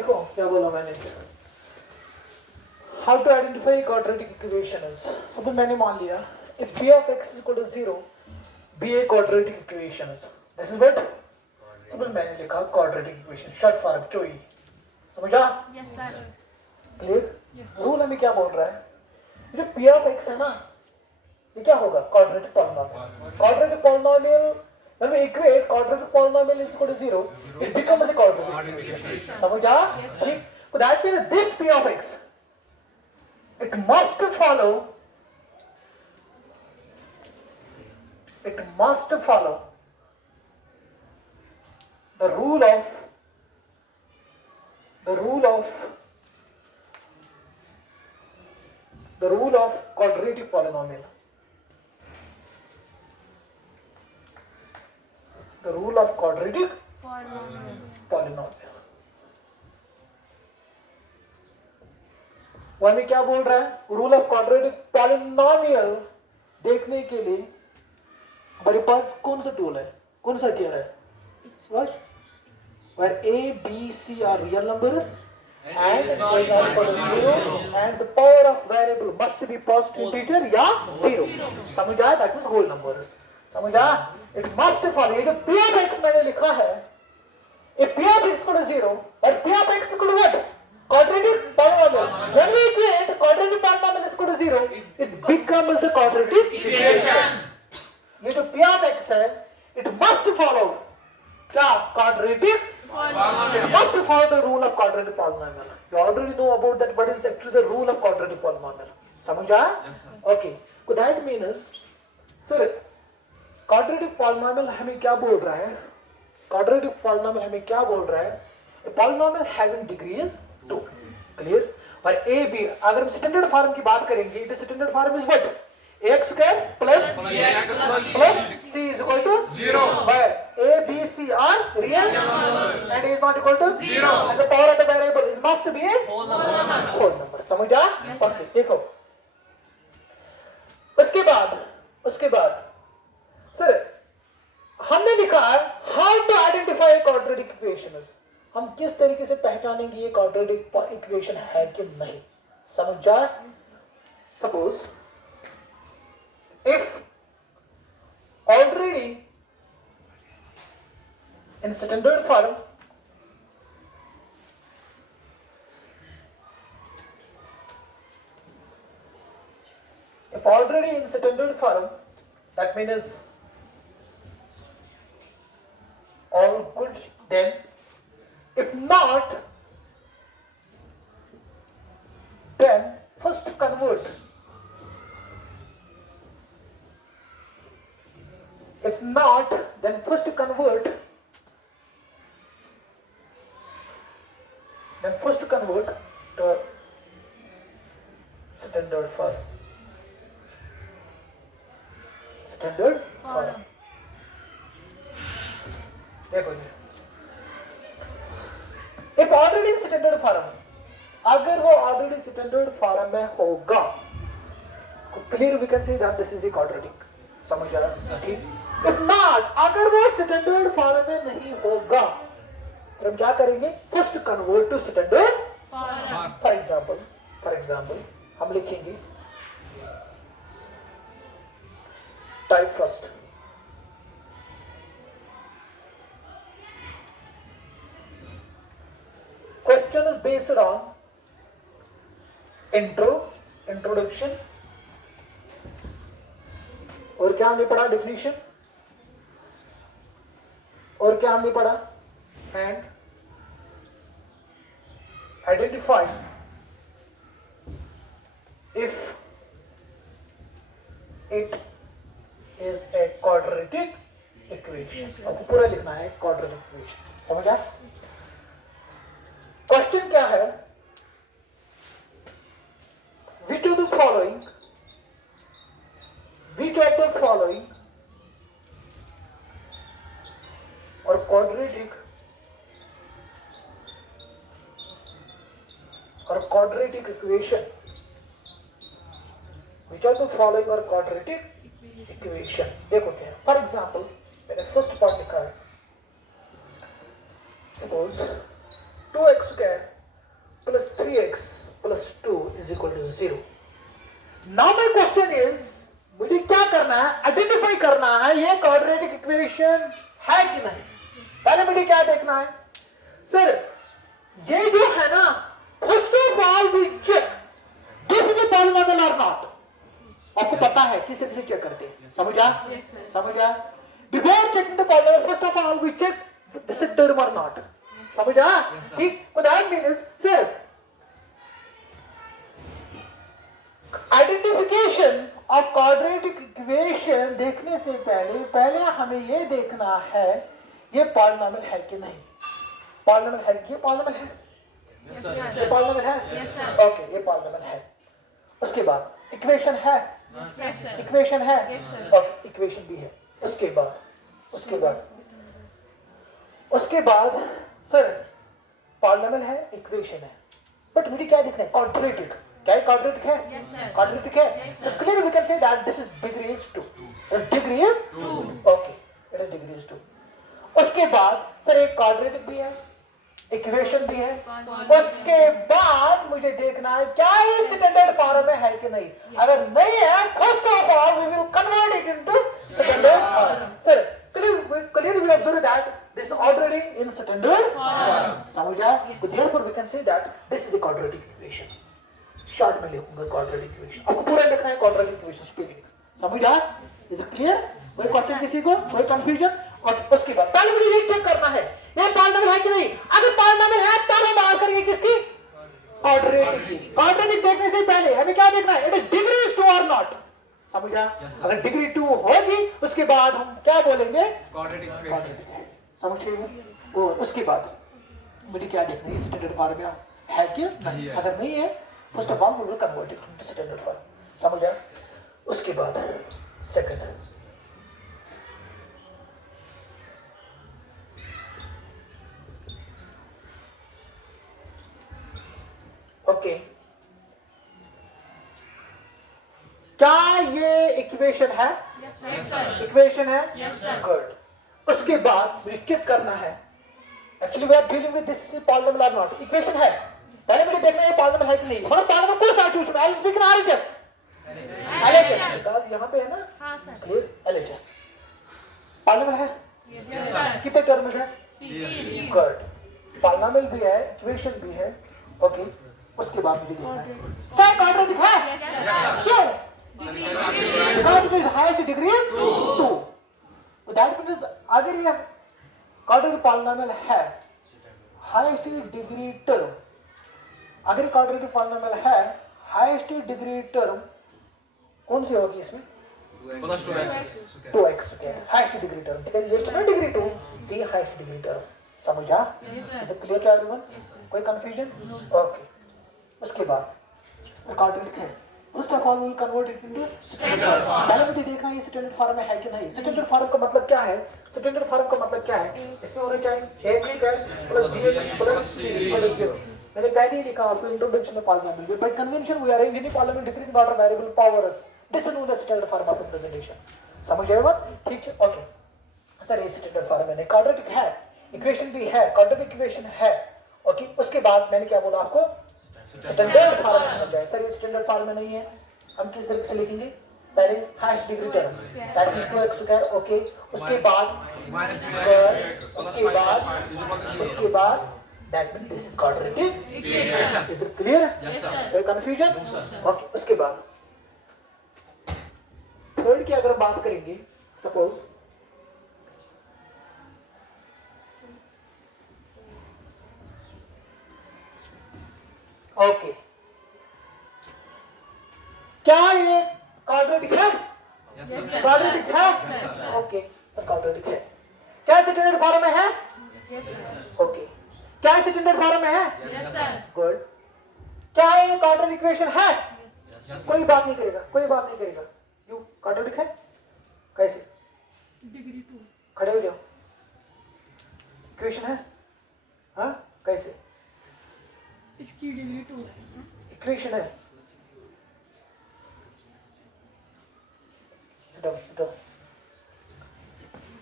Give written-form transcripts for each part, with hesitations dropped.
देखो क्या बोला मैंने, how to identify quadratic equation is, suppose मैंने मान लिया if p of x is equal to 0 be a quadratic equation is, this is what, suppose मैंने लिखा quadratic equation short form QE, समझा? Yes sir. Clear? Yes. Rule हमें क्या बोल रहा है, जो p of x है ना ये क्या होगा, quadratic polynomial. Quadratic polynomial, when we equate quadratic polynomial is equal to 0 it becomes a quadratic equation, समझा? ठीक, so that means this p of x it must follow the rule of quadratic polynomial, the rule of quadratic polynomial. वो हमें क्या बोल रहा है, rule of quadratic polynomial देखने के लिए हमारे पास कौन सा टूल है, कौन सा गियर है, where a b c are real numbers and is not equal to 0 and the power of variable must be positive integer या 0, समझा? that means whole numbers, समझा? it must follow, ये जो p of x मैंने लिखा है, if p of x equal to 0 and p of x equal to what, quadratic polynomial, when we equate quadratic polynomial is equal to 0 it becomes the quadratic equation. ये जो p of x है it must follow क्या, quadratic polynomial, it must follow the rule of quadratic polynomial. You already know about that, what is actually the rule of quadratic polynomial, समझा? Yes, sir. Okay, so that means sir quadratic polynomial हमें क्या बोल रहा है, quadratic polynomial हमें क्या बोल रहा है, a polynomial having degrees 2, clear? और a b, अगर हम स्टैंडर्ड फॉर्म की बात करेंगे, तो standard form is what, ax square plus c is equal to 0, where a b c are real and a is not equal to 0 and the power of the variable is must be a whole number, समझा? Okay, देखो उसके बाद sir हमने लिखा है how to identify quadratic equations, हम किस तरीके से पहचानेंगे ये quadratic equation है कि नहीं, समझा? Suppose if already in standard form that means all good, then if not then first convert, if not then first convert to standard form. देखो जी, if already standard form, अगर वो already standard form में होगा, clear we can say that this is a quadratic, समझ आ रहा है? ठीक, if not, अगर वो standard form में नहीं होगा, तो हम क्या करेंगे, first convert to standard form. For example, हम लिखेंगे type first, question is based on introduction, और क्या हमने पढ़ा, definition, और क्या हमने पढ़ा, and identify if it is a quadratic equation. आपको पूरा लिखना है quadratic equation, समझा? क्वेश्चन क्या है, which of the following or quadratic equation, which are the following or quadratic equation. देखो क्या है, फॉर एग्जाम्पल मैंने फर्स्ट पार्ट लिखा है, suppose 2x square plus 3x plus 2 is equal to 0. Now my question is, मुझे क्या करना है? आइडेंटिफाई करना है ये क्वाड्रेटिक इक्वेशन है कि नहीं. पहले मुझे क्या देखना है? सर ये जो है ना, first of all we check this is a polynomial or not. आपको पता है किस तरह से चेक करते हैं? समझा? समझा? Before checking the polynomial, first of all we check this is term or not. समझा? ठीक. So that means sir, identification of quadratic equation देखने से पहले हमें ये देखना है ये पॉलिनोमियल है कि नहीं. पॉलिनोमियल है. ये पॉलिनोमियल है. ये पॉलिनोमियल है. ओके, ये पॉलिनोमियल है. उसके बाद इक्वेशन है. इक्वेशन है. ओके, इक्वेशन भी है. उसके बाद सर पॉलिनोमियल है, इक्वेशन है, बट मुझे क्या देखना है? क्वाड्रेटिक. क्या है? क्वाड्रेटिक है. क्वाड्रेटिक है. So clear we can say that this is degree is 2. This degree is 2. Okay, it is degree is 2. उसके बाद सर एक क्वाड्रेटिक भी है, इक्वेशन भी है. उसके बाद मुझे देखना है क्या ये स्टैंडर्ड फॉर्म में है कि नहीं. अगर नहीं है, first of all we will convert it into standard form. Sir clearly we observe that this is already in standard form. समझा? तो therefore we can say that this is a quadratic equation. Short में लिखूंगा quadratic equation. आपको पूरा लिखना है quadratic equation spelling. समझा? Is it clear? कोई क्वेश्चन किसी को? कोई कंफ्यूजन? और उसके बाद पहले मुझे ये चेक करना है ये पॉलिनोमियल है कि नहीं. अगर पॉलिनोमियल है तब हम बात करेंगे किसकी? क्वाड्रेटिक की. क्वाड्रेटिक देखने से पहले हमें क्या देखना है? इट इज डिग्री इज 2 और नॉट. समझा? अगर डिग्री 2 होगी उसके बाद हम क्या बोलेंगे? क्वाड्रेटिक है. समझिए? और उसके बाद मुझे क्या देखना है? स्टैंडर्ड फॉर्म में है कि नहीं. अगर नहीं है, first of all we will convert it to standard form. समझा? उसके बाद सेकंड ओके. क्या ये इक्वेशन है? इक्वेशन है. गुड. उसके बाद मुझे चेक करना है actually we are dealing with this polynomial or not. Equation है. पहले मुझे देखना है ये पॉलिनोमियल है कि नहीं. मगर पॉलिनोमियल कौन सा चूज में? एलएचएस या आरएचएस? एलएचएस. बिकॉज़ यहां पे है ना. हां सर. एलएचएस पॉलिनोमियल है. Yes sir. कितने टर्म्स है? 3. गुड. पॉलिनोमियल भी है, इक्वेशन भी है. ओके. उसके बाद मुझे देखना है क्या क्वाड्रेटिक है. क्यों? Because it highest degree is 2. तो दैट मींस अगर ये क्वाड्रेटिक पॉलिनोमियल है, हाईएस्ट डिग्री टर्म, अगर क्वाड्रेटिक पॉलिनोमियल है, हाईएस्ट डिग्री टर्म कौन सी होगी इसमें? 2x square. Highest degree term. ठीक है, ये है degree 2, see highest degree term. समझा? Is it clear to everyone? कोई कंफ्यूजन? ओके. उसके बाद क्वाड्रेटिक है. First of all we will convert it into standard form. पहले मुझे देखना है ये स्टैंडर्ड फॉर्म में है कि नहीं. स्टैंडर्ड फॉर्म का मतलब क्या है? स्टैंडर्ड फॉर्म का मतलब क्या है? इसमें होना चाहिए x square plus bx plus c equal to 0. मैंने पहले ही लिखा आपको इंट्रोडक्शन में polynomial. By convention we arrange any polynomial decreasing order variable powers. This is known as standard form of representation. समझ आया? ठीक है. ओके सर, ये स्टैंडर्ड फॉर्म में क्वाड्रेटिक है, इक्वेशन भी है, क्वाड्रेटिक इक्वेशन है. ओके. उसके बाद मैंने क्या बोला आपको? स्टैंडर्ड फॉर्म में होना चाहिए. सर ये स्टैंडर्ड फॉर्म में नहीं है, हम किस तरीके से लिखेंगे? पहले highest degree term that is 2x square. Okay. उसके बाद that means this is quadratic equation. Is it clear? Yes sir. कोई कंफ्यूजन? ओके. उसके बाद थर्ड की अगर बात करेंगे, सपोज ओके. क्या ये क्वाड्रेटिक है? क्वाड्रेटिक है. ओके सर, क्वाड्रेटिक है. क्या स्टैंडर्ड फॉर्म में है? ओके. क्या स्टैंडर्ड फॉर्म में है? गुड. क्या ये क्वाड्रेटिक इक्वेशन है? कोई बात नहीं करेगा, कोई बात नहीं करेगा. यू क्वाड्रेटिक है. कैसे? डिग्री 2. खड़े हो जाओ. इक्वेशन है. हाँ कैसे? इसकी डिग्री 2 है. इक्वेशन है.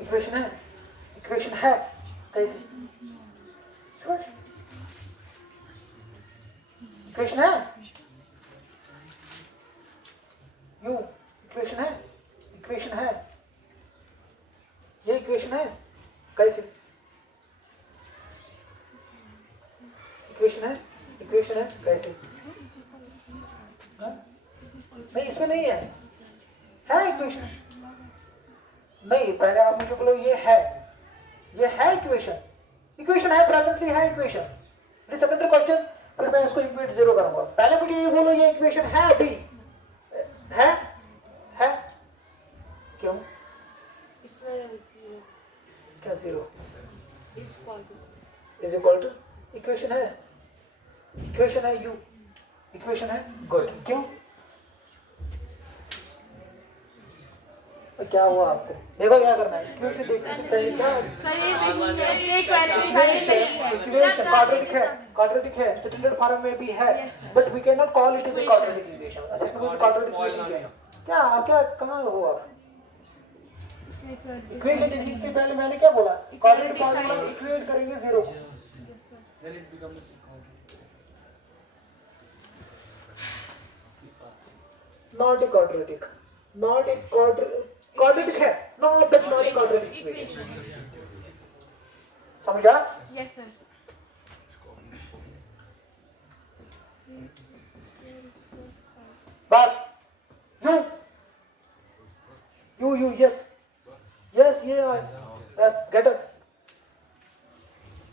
इक्वेशन है. इक्वेशन है. कैसे? इक्वेशन है यू, इक्वेशन है, इक्वेशन है, ये इक्वेशन है, कैसे इक्वेशन है, इक्वेशन है कैसे? नहीं इसमें नहीं है इक्वेशन नहीं, पहले आप मुझे बोलो ये है इक्वेशन, इक्वेशन है, प्रेजेंटली है equation, it is secondary question, फिर मैं इसको इक्वेट जीरो करूंगा। पहले मुझे ये बोलो ये इक्वेशन है अभी है क्यों? इसमें जीरो क्या zero is is equal to equation है, इक्वेशन है यू, इक्वेशन है गुड, क्यों? तो क्या हुआ आपको? देखो क्या करना है, इक्वेशन देखने से पहले क्या इक्वेशन क्वाड्रेटिक है, स्टैंडर्ड फॉर्म में भी है, but we can not call it is a quadratic equation. अच्छा कोई क्वाड्रेटिक इक्वेशन क्या आप क्या कहां हो आप? इक्वेशन देखने से पहले मैंने क्या बोला, क्वाड्रेटिक फॉर्मूला इक्वेट करेंगे जीरो को, then it becomes not a quadratic, not a quadratic है, no but not a quadratic equation, समझा? Yes sir. बस you yes ये बस गेट अप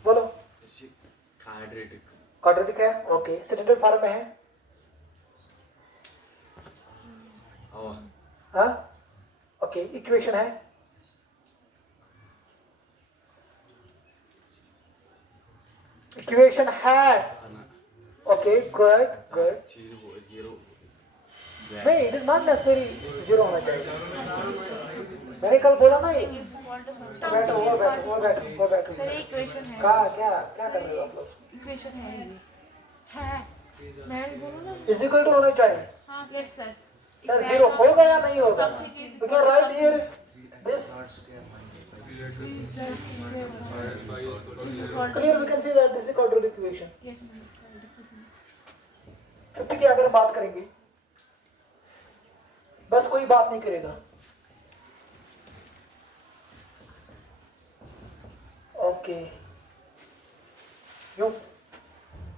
बोलो क्वाड्रेटिक है, ओके, स्टैंडर्ड फॉर्म में है, हाँ ओके, इक्वेशन है, इक्वेशन है, ओके गुड, नहीं it is not necessary zero होना चाहिए, मैंने कल बोला ना ये बैठो सर इक्वेशन है, क्या कर रहे हो आप लोग? इक्वेशन है ये मैंने बोला ना इज इक्वल टू होना चाहिए, हाँ यस सर। क्या जीरो होगा या नहीं होगा? Because right here this clear we can see that this is quadratic equation। तो ठीक है, अगर बात करेंगे बस कोई बात नहीं करेगा, ओके यू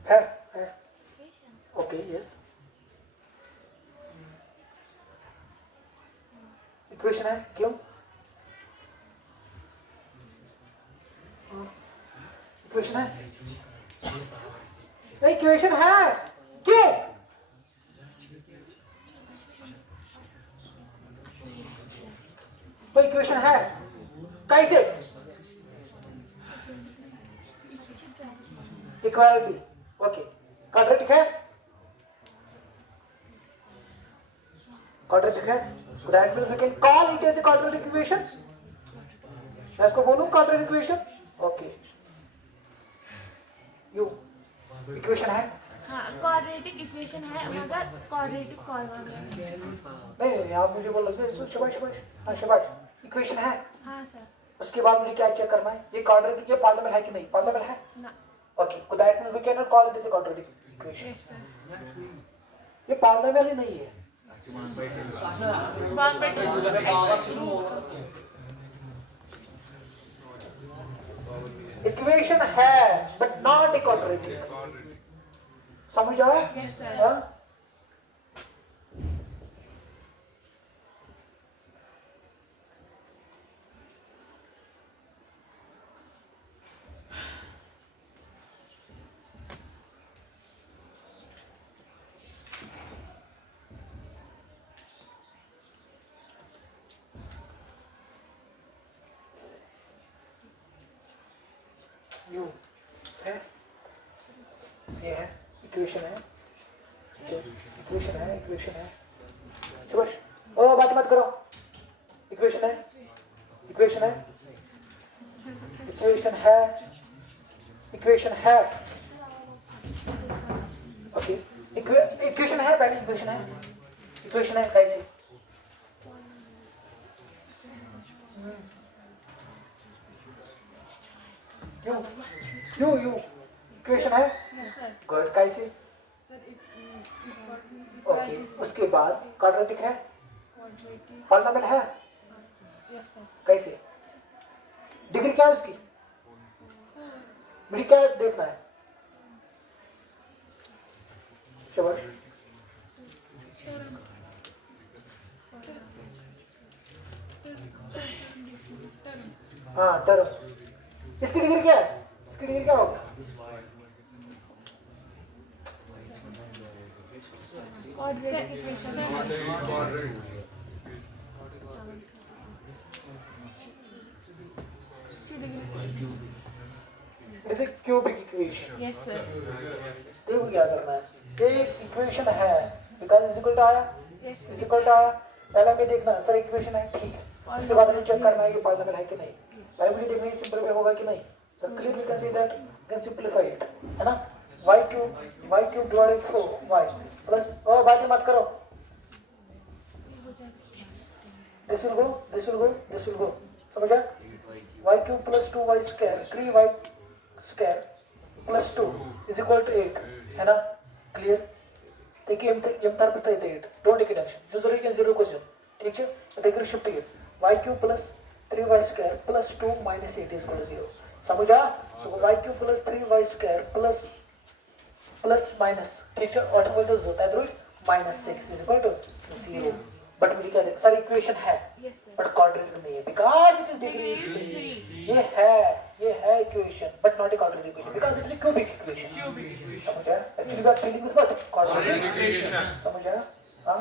है ओके यस इक्वेशन है, क्यों? इक्वेशन है, इक्वेशन है, क्यों? तो इक्वेशन है कैसे? इक्वालिटी, ओके, क्वाड्रेटिक है, क्वाड्रेटिक है, so that means we can call it as a quadratic equation। मैं इसको बोलूं quadratic equation, okay you equation है, हाँ क्वाड्रेटिक इक्वेशन है मगर क्वाड्रेटिक फॉर्मूला नहीं आप मुझे बोल रहे थे शाबाश इक्वेशन है, हाँ सर। उसके बाद मुझे क्या चेक करना है, ये क्वाड्रेटिक, ये पॉलीनॉमियल है कि नहीं? पॉलीनॉमियल है ना, okay, so that means we cannot call it as a quadratic equation। Yes sir. ये पॉलीनॉमियल ही नहीं है, इक्वेशन है बट नॉट ए क्वाड्रेटिक, समझ आया? Yes sir. हाँ? यू है, ये है इक्वेशन है, इक्वेशन है सुभाष, ओ बात मत करो, इक्वेशन है, इक्वेशन है, ओके, इक्वेशन है, पहले इक्वेशन है कैसे? यू इक्वेशन है, यस सर। गुड, कैसे? Sir, it is called okay, उसके बाद क्वाड्रेटिक है, quadratic. पॉलिनोमियल है, Yes, sir. कैसे? डिग्री क्या है उसकी? मुझे क्या देखना है? शाबाश। हाँ, टर्म। इसकी डिग्री क्या है? इसकी डिग्री क्या होगा? Quadratic equation. It is a cubic equation. Yes, sir. देखो क्या करना है, एक इक्वेशन है, बिकॉज इज इक्वल टू आया, Yes, इज इक्वल टू आया, पहले हमें देखना है सर इक्वेशन है, ठीक है, उसके बाद हमें चेक करना है कि पॉलिनोमियल है कि नहीं, पहले मुझे देखना है सिंपल में होगा कि नहीं। Sir clear we can see that, can simplify it, है ना, y cube divided 4y plus, ओ बातें मत करो, दिस विल गो, समझा, y cube plus 2y square 3y square plus 2 is equal to 8, है ना, क्लियर। देखिए एम तार पे 8, डोंट टेक इट एक्शन, जो जरूरी है जीरो क्वेश्चन, ठीक है, तो देखिए shift here, y cube plus 3y square plus 2 minus 8 is equal to 0, समझा, so y cube plus 3y square plus minus, ठीक है, ऑटोमेटिक होता है, तो minus 6 is equal to 0, but मुझे क्या देख, सर इक्वेशन है Yes, sir. बट क्वाड्रेटिक नहीं है, बिकॉज इट इज डिग्री, ये है equation but not a quadratic equation, because it is a cubic equation, समझा, actually we are dealing with what, quadratic equation, समझा, हां,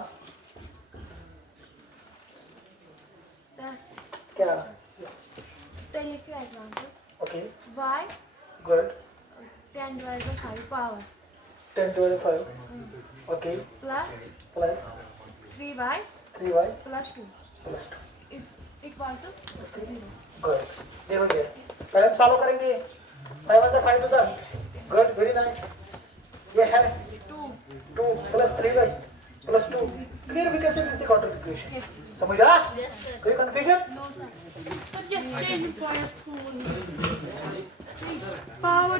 Sir, क्या, take your example. Okay, Y good, 10 divided by 5 power 10 to 5, okay, plus plus 3y 3y plus 2 plus 2, is equal to 0. Good, देखो ये पहले हम solve करेंगे, 5 1 5 2 good, very nice, ये है 2 प्लस 3y प्लस 2, clear, we can say this the quadratic equation, समझा, कोई confusion? No, sir. Sir, just change for a school. Power